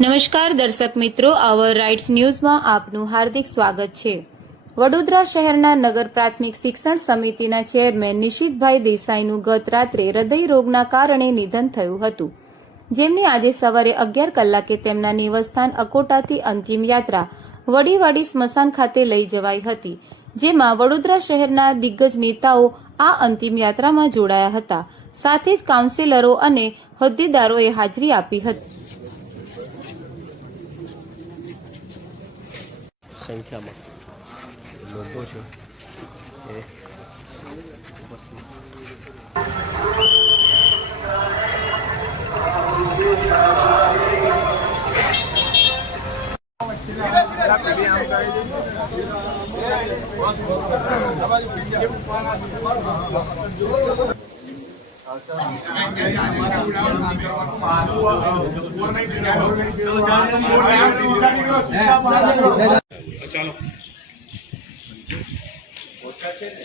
નમસ્કાર દર્શક મિત્રો, અવર રાઇટ્સ ન્યૂઝમાં આપનું હાર્દિક સ્વાગત છે। વડોદરા શહેરના નગર પ્રાથમિક શિક્ષણ સમિતિના ચેરમેન નિશિતભાઈ દેસાઈનું ગત રાત્રે હૃદય રોગના કારણે નિધન થયું હતું, જેમની આજે સવારે 11 કલાકે તેમના નિવાસસ્થાન અકોટાથી અંતિમ યાત્રા વડીવાડી સ્મશાન ખાતે લઈ જવાઈ હતી, જેમાં વડોદરા શહેરના દિગ્ગજ નેતાઓ આ અંતિમ યાત્રામાં જોડાયા હતા, સાથે જ કાઉન્સિલરો અને હોદ્દેદારોએ હાજરી આપી હતી। સંખ્યામાં લોકો છે એ ચાલો ઓછા છે ને